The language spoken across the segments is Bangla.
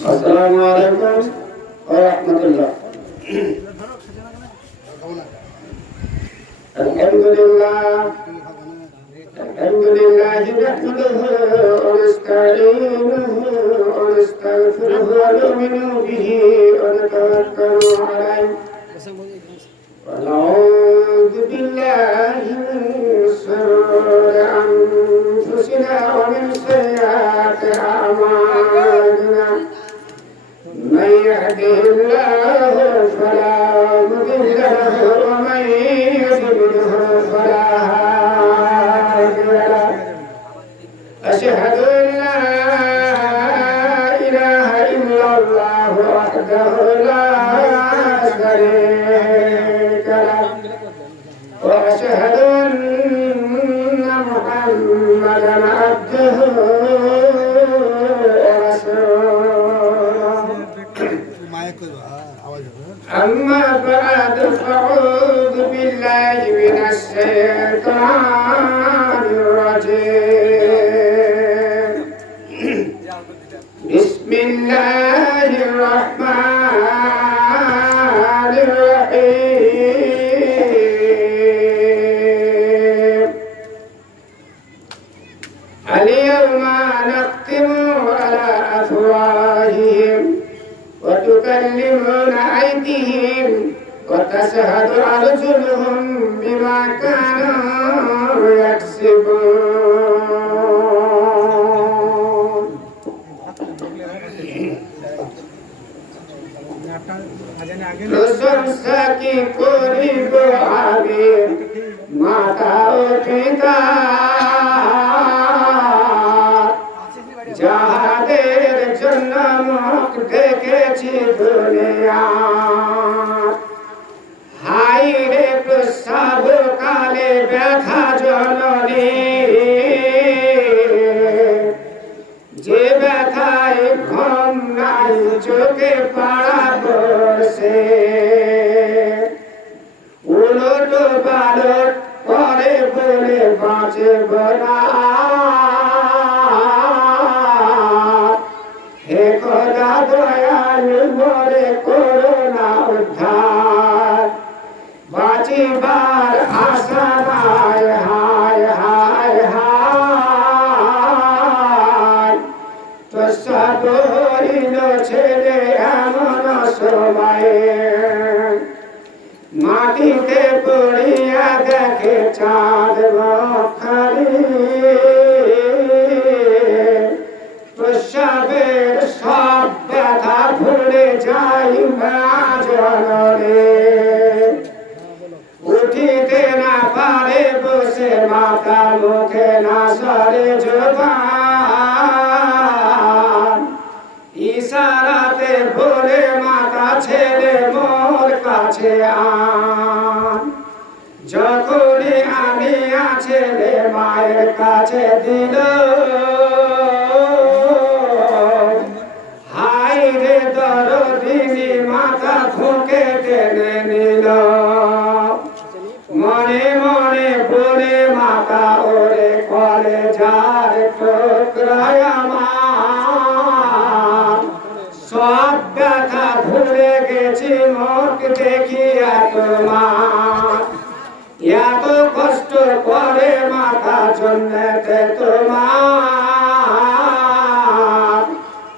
আসসালামু আলাইকুম ওয়া রাহমাতুল্লাহ আলহামদুলিল্লাহ الحمد لله نحمده ونستعينه ونستغفره ونؤمن به ونتوكل عليه ونعوذ بالله من شرور أنفسنا ومن سيئات أعمالنا من يهده الله فلا مضل له ومن يضلله فلا هادي له أشهد أن لا இருக்கலாம் وتشهد أرجلهم بما كانوا يكسبون প্রশংসা কি করিব আমি মাতা ও পিতা যাহাদের জন্য মুখ দেখেছি দুনিয়া জননী। যে ব্যথায় নাই চোখে পাড়া বসে উলট পালট করে বলে বাঁচব না। হে খোদা দয়াল মরে করোনা প্রসাদরিল ছেলে এমন মাটিতে পড়িয়া দেখে চাঁদ খালি প্রসাবের সব ব্যথা ভুলে যাই মা জনরে উঠিতে না পারে বসে মাথা মুখে না সরে জোগান। কাছে দিল। হাইরে দরদিনী, মাথা খুঁকে টেনে নিল। মনে মনে বলে মাথা ওরে কলে যার ঠোকরায় এত কষ্ট করে মাথা জন্যতে তোমার।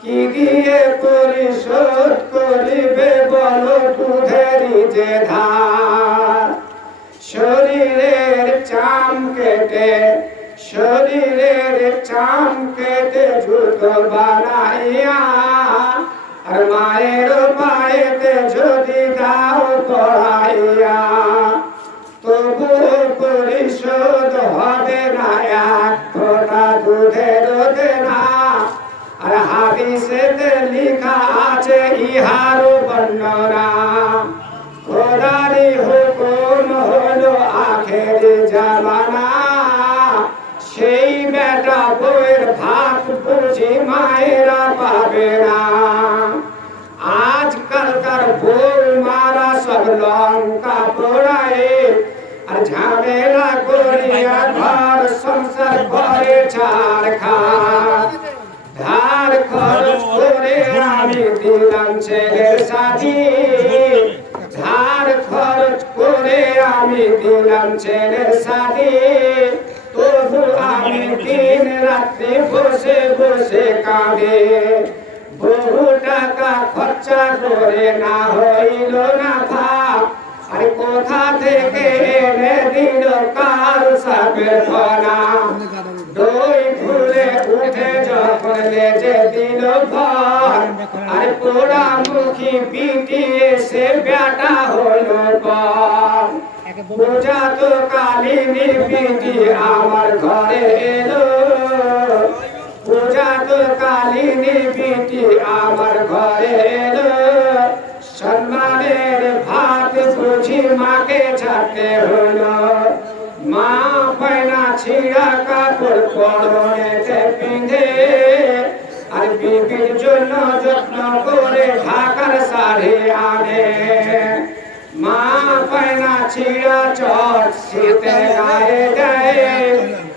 কি দিয়ে পরিশোধ করিবে বলো দুধেরই যে ধার? শরীরের চাম কেটে, শরীরের চাম কেটে জুতো বানাইয়া, আর মায়ের পায়েতে যদি দাও পড়াইয়া ফোঁটা দুধের দেনা আর হাদিসেতে লিখা আছে ইহারও বর্ণনা। খোদারি হুকুম হলো আখেরি জামানা। সেই বেটা বইয়ের ভাত বুঝি মায়েরা পাবে না। আজকালকার বউ মারা সব লঙ্কা পোড়ায়। ঝামেলা করিয়া ঘর, সংসার করে ছাড় খা ধার খরচ করে আমি ছেলের সাথী ধার খরচ করে আমি দিলাম ছেলের সাথী তবু আমি দিন রাত্রি বসে বসে কাঁদে। বহু টাকা খরচা করে না হইল না আরে কোথা থেকে এনে দিল কাল সাপের ফনা দই ফুলে উঠে যখন লেজে দিল ভর, আর পোড়া মুখী পিটি এসে বেটা হইল পর। পূজা তো কালিনী পিটি আমার ঘরে এলো। পূজা তো কালিনী পিটি আমার ঘরে এলো। ছিঁড়া কাপড় পরনেতে পিঁধে। আর বিবির জন্য যত্ন করে ঢাকার শাড়ি আনে। মা পয়না ছিঁড়া চট শীতে গায়ে দেয়।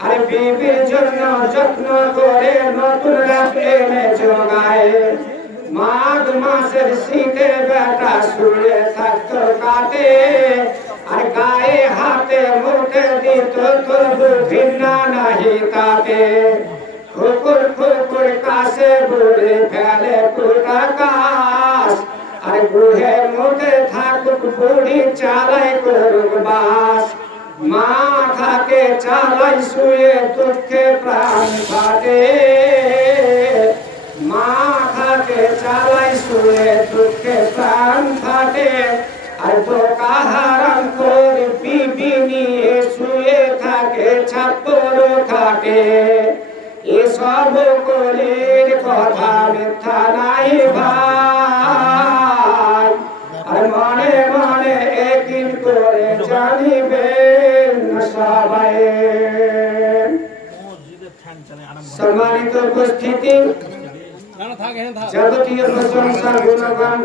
আর বিবির জন্য যত্ন করে নতুন এনে জোগায়। মাঘ মাসের শীতে বেটা শুয়ে থাকতো কাটে আর গায়ে হাতে মুখে তবু ভিন্না নাহি তাতে। ফুকুর ফুকুর কাছে বুড়ি ফেলে আর বুড়ে মুখে থাকুক বুড়ি চালাই করুক বাস মা থাকে চালাই শুয়ে দুঃখে প্রাণ ফাটে মা থাকে চালাই শুয়ে দুঃখে প্রাণ ফাটে আর বোকা হারাম খাটে এসব কলির কথা মিথ্যা নাই ভাই। আর মনে মনে একদিন করে জানিবেন সবাই। সম্মানিত উপস্থিতি থাক থাক। যাবতীয় প্রশংসা গুণগান